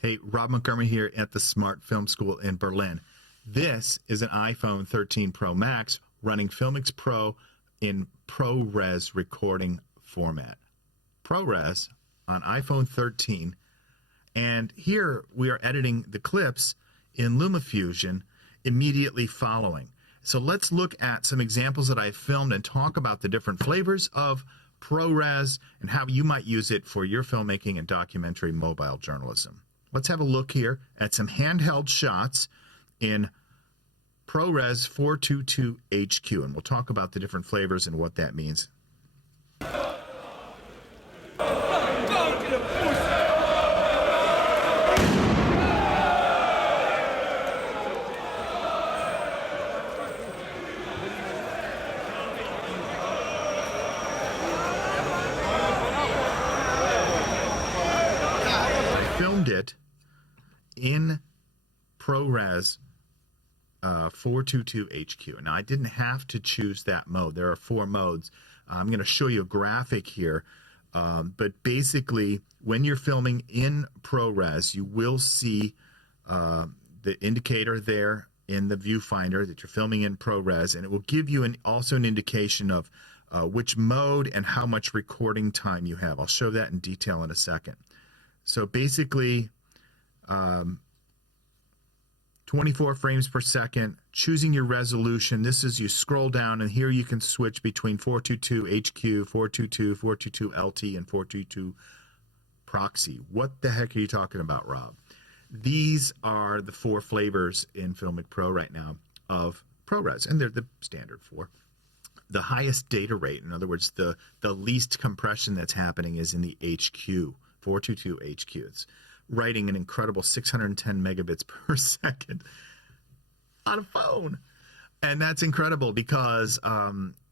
Hey, Robb Montgomery here at the Smart Film School in Berlin. This is an iPhone 13 Pro Max running Filmic Pro in ProRes recording format. ProRes on iPhone 13. And here we are editing the clips in LumaFusion immediately following. So let's look at some examples that I filmed and talk about the different flavors of ProRes and how you might use it for your filmmaking and documentary mobile journalism. Let's have a look here at some handheld shots in ProRes 422 HQ, and we'll talk about the different flavors and what that means. Filmed it in ProRes 422 HQ. Now, I didn't have to choose that mode. There are 4 modes. I'm going to show you a graphic here. But basically, when you're filming in ProRes, you will see the indicator there in the viewfinder that you're filming in ProRes, and it will give you also an indication of which mode and how much recording time you have. I'll show that in detail in a second. So basically, 24 frames per second, choosing your resolution. This is, you scroll down, and here you can switch between 422 HQ, 422, 422 LT, and 422 proxy. What the heck are you talking about, Rob? These are the 4 flavors in Filmic Pro right now of ProRes, and they're the standard 4. The highest data rate, in other words, the least compression that's happening, is in the HQ. 422 HQ. It's writing an incredible 610 megabits per second on a phone. And that's incredible because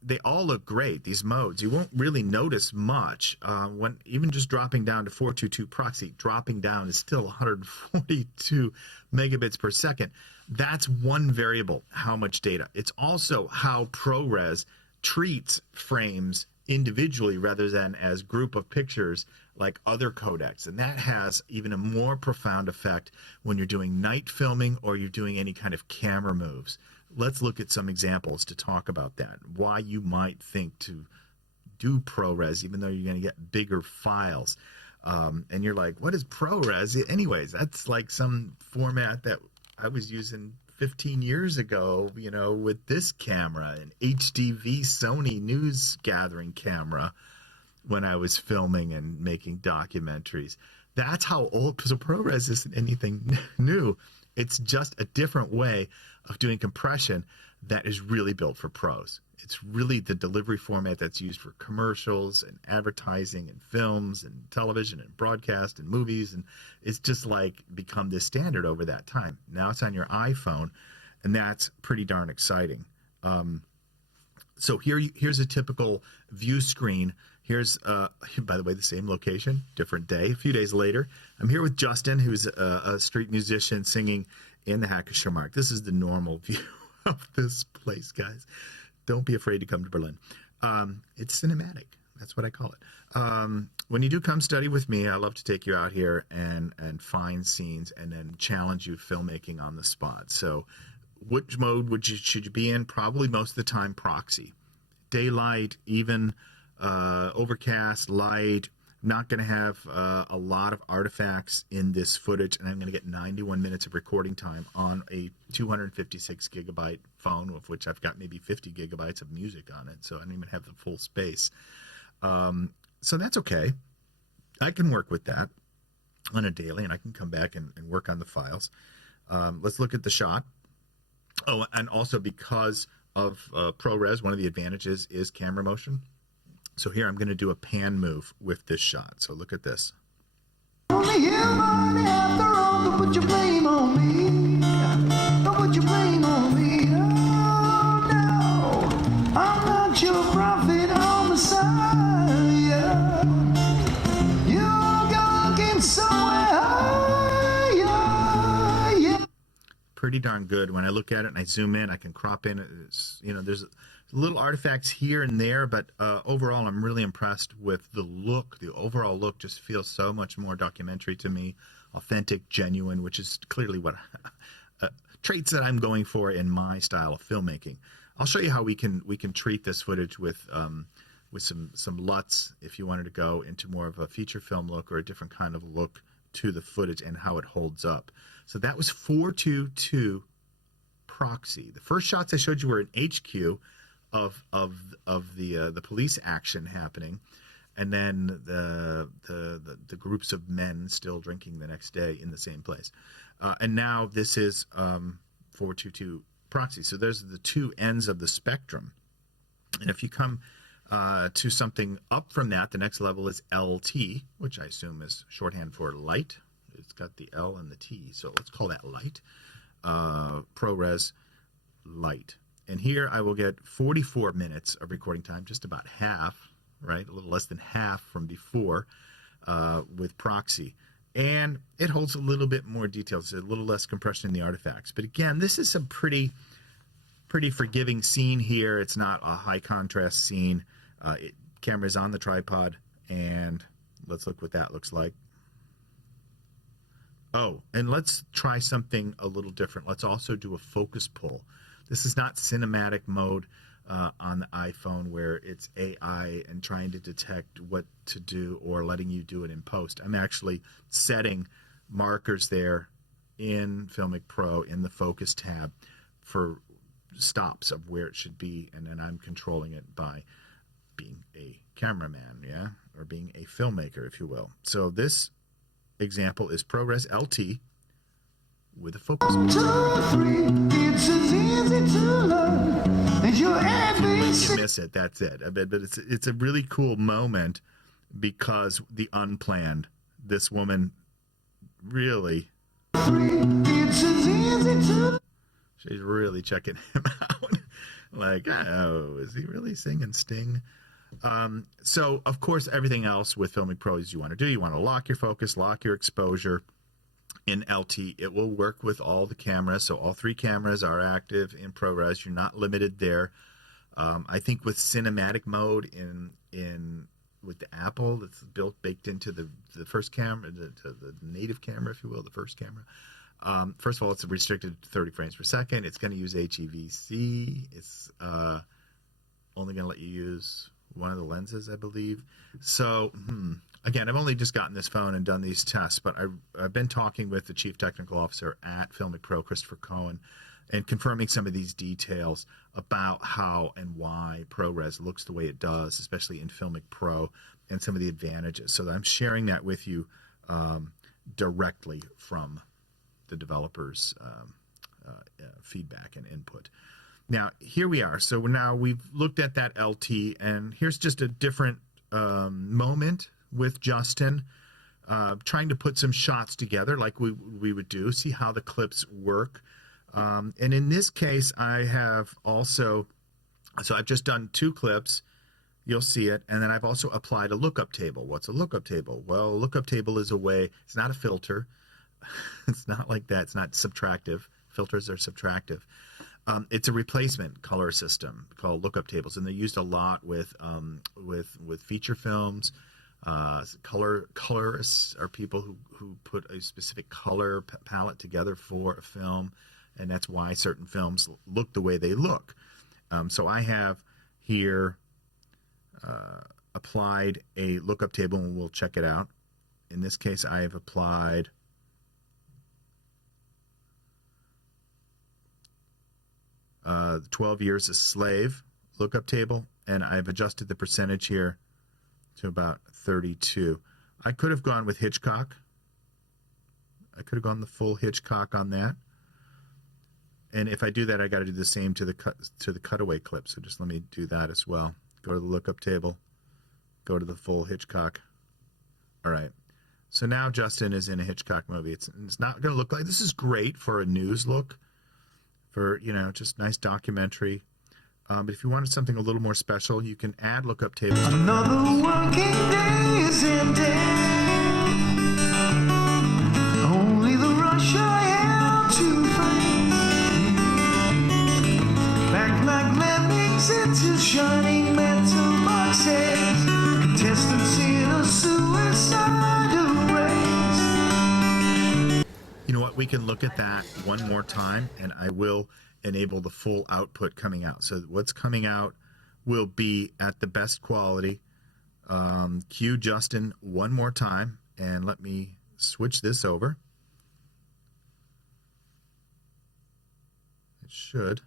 they all look great, these modes. You won't really notice much when even just dropping down to 422 proxy, dropping down is still 142 megabits per second. That's one variable, how much data. It's also how ProRes treats frames individually rather than as group of pictures like other codecs, and that has even a more profound effect when you're doing night filming or you're doing any kind of camera moves. Let's look at some examples to talk about that, why you might think to do ProRes even though you're going to get bigger files. And you're like, what is ProRes? Anyways, that's like some format that I was using 15 years ago, you know, with this camera, an HDV Sony news gathering camera, when I was filming and making documentaries. That's how old, so ProRes isn't anything new. It's just a different way of doing compression that is really built for pros. It's really the delivery format that's used for commercials and advertising and films and television and broadcast and movies, and it's just like become this standard over that time. Now it's on your iPhone, and that's pretty darn exciting. So here's a typical view screen. Here's, by the way, the same location, different day. A few days later, I'm here with Justin, who's a street musician singing in the Hackescher Markt. This is the normal view of this place, guys. Don't be afraid to come to Berlin. It's cinematic. That's what I call it. When you do come study with me, I love to take you out here and find scenes and then challenge you filmmaking on the spot. So which mode should you be in? Probably most of the time proxy. Daylight, even overcast, light. Not going to have a lot of artifacts in this footage, and I'm going to get 91 minutes of recording time on a 256 gigabyte phone, of which I've got maybe 50 gigabytes of music on it, so I don't even have the full space. So that's okay. I can work with that on a daily, and I can come back and work on the files. Let's look at the shot. Oh, and also because of ProRes, one of the advantages is camera motion. So here I'm going to do a pan move with this shot. So look at this. Only human after all, don't put your blame on me. Don't put your blame on me. Oh, no. I'm not your prophet or Messiah. You're looking somewhere higher. Yeah. Pretty darn good. When I look at it and I zoom in, I can crop in. It's, you know, there's little artifacts here and there, but overall I'm really impressed with the look. The overall look just feels so much more documentary to me, authentic, genuine, which is clearly what traits that I'm going for in my style of filmmaking. I'll show you how we can treat this footage with some LUTs if you wanted to go into more of a feature film look or a different kind of look to the footage and how it holds up. So that was 422 proxy. The first shots I showed you were in HQ of the police action happening, and then the groups of men still drinking the next day in the same place. And now this is 422 proxy. So there's the two ends of the spectrum. And if you come to something up from that, the next level is LT, which I assume is shorthand for light. It's got the L and the T, so let's call that light. ProRes light. And here I will get 44 minutes of recording time, just about half, right? A little less than half from before with proxy. And it holds a little bit more details, a little less compression in the artifacts. But again, this is some pretty forgiving scene here. It's not a high contrast scene. Camera is on the tripod, and let's look what that looks like. Oh, and let's try something a little different. Let's also do a focus pull. This is not cinematic mode on the iPhone where it's AI and trying to detect what to do or letting you do it in post. I'm actually setting markers there in Filmic Pro in the focus tab for stops of where it should be, and then I'm controlling it by being a cameraman, yeah, or being a filmmaker, if you will. So this example is ProRes LT with a focus. 1, 2, 3, it's as easy to learn as your ABC. You miss it, that's it. But it's a really cool moment because the unplanned. This woman really. 3, it's as easy to. She's really checking him out. Like, oh, is he really singing Sting? So, of course, everything else with Filmic Pro is you want to do. You want to lock your focus, lock your exposure. In LT, it will work with all the cameras. So all 3 cameras are active in ProRes. You're not limited there. I think with cinematic mode with the Apple, that's baked into the first camera, the native camera, if you will, the first camera. First of all, it's restricted to 30 frames per second. It's going to use HEVC. It's only going to let you use one of the lenses, I believe. So, again, I've only just gotten this phone and done these tests, but I've been talking with the Chief Technical Officer at Filmic Pro, Christopher Cohen, and confirming some of these details about how and why ProRes looks the way it does, especially in Filmic Pro, and some of the advantages. So I'm sharing that with you directly from the developers' feedback and input. Now, here we are. So now we've looked at that LT, and here's just a different moment with Justin, trying to put some shots together like we would do, see how the clips work. And in this case, I have also, so I've just done 2 clips. You'll see it. And then I've also applied a lookup table. What's a lookup table? Well, a lookup table is a way, it's not a filter. It's not like that. It's not subtractive. Filters are subtractive. It's a replacement color system called lookup tables, and they're used a lot with feature films. Colorists are people who put a specific color palette together for a film, and that's why certain films look the way they look. So I have here applied a lookup table, and we'll check it out. In this case, I have applied 12 Years a Slave lookup table, and I've adjusted the percentage here to about 32. I could have gone with Hitchcock. I could have gone the full Hitchcock on that. And if I do that, I got to do the same to the cutaway clip. So just let me do that as well. Go to the lookup table. Go to the full Hitchcock. All right. So now Justin is in a Hitchcock movie. It's not going to look like, this is great for a news look, for, just nice documentary. But if you wanted something a little more special, you can add lookup tables. Another working day is ended. Only the rush I have to face. Back like lemmings into shining metal boxes. Contestants in a suicide race. we can look at that one more time, and I will enable the full output coming out. So what's coming out will be at the best quality. Cue Justin one more time, and let me switch this over. It should.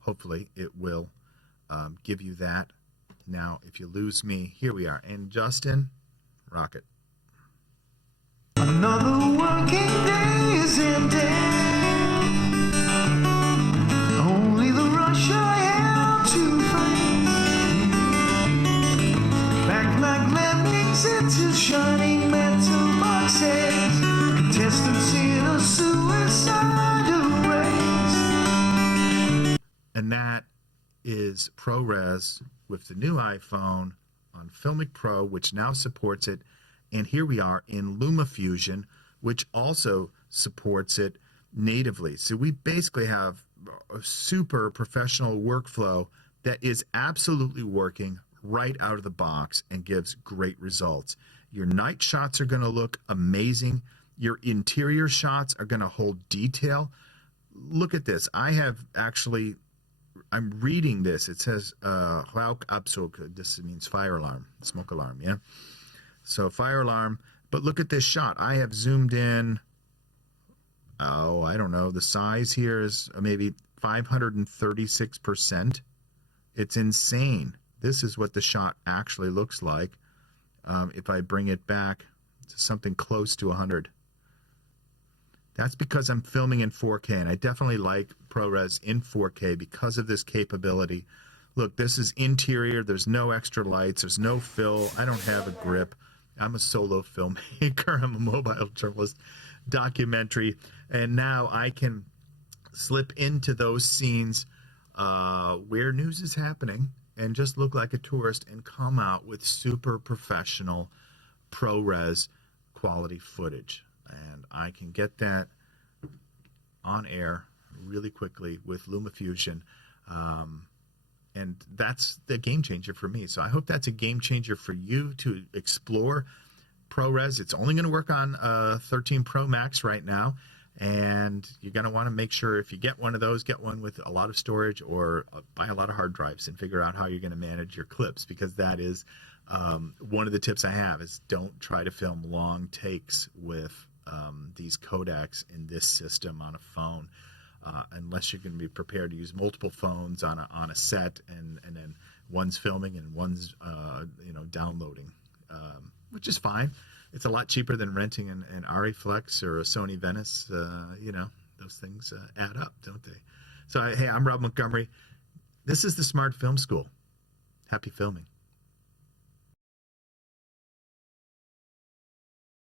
Hopefully it will give you that. Now, if you lose me, here we are. And Justin, rock it. Another working day is ended. Only the rush I have to face. Back like lemmings into shining metal boxes. Contestants in a suicidal race. And that is ProRes with the new iPhone on Filmic Pro, which now supports it. And here we are in LumaFusion, which also supports it natively. So we basically have a super professional workflow that is absolutely working right out of the box and gives great results. Your night shots are going to look amazing. Your interior shots are going to hold detail. Look at this. I have actually, I'm reading this. It says, Rauchabzug. This means fire alarm, smoke alarm, yeah? So fire alarm, but look at this shot. I have zoomed in, I don't know, the size here is maybe 536%. It's insane. This is what the shot actually looks like. If I bring it back to something close to 100. That's because I'm filming in 4K, and I definitely like ProRes in 4K because of this capability. Look, this is interior. There's no extra lights. There's no fill. I don't have a grip. I'm a solo filmmaker. I'm a mobile journalist, documentary, and now I can slip into those scenes where news is happening and just look like a tourist and come out with super professional ProRes quality footage. And I can get that on air really quickly with LumaFusion. And that's the game changer for me. So I hope that's a game changer for you to explore ProRes. It's only going to work on 13 Pro Max right now. And you're going to want to make sure if you get one of those, get one with a lot of storage or buy a lot of hard drives and figure out how you're going to manage your clips, because that is one of the tips I have is don't try to film long takes with these codecs in this system on a phone. Unless you're going to be prepared to use multiple phones on a set, and then one's filming and one's downloading, which is fine. It's a lot cheaper than renting an Arri Flex or a Sony Venice. Those things add up, don't they? So hey, I'm Robb Montgomery. This is the Smart Film School. Happy filming.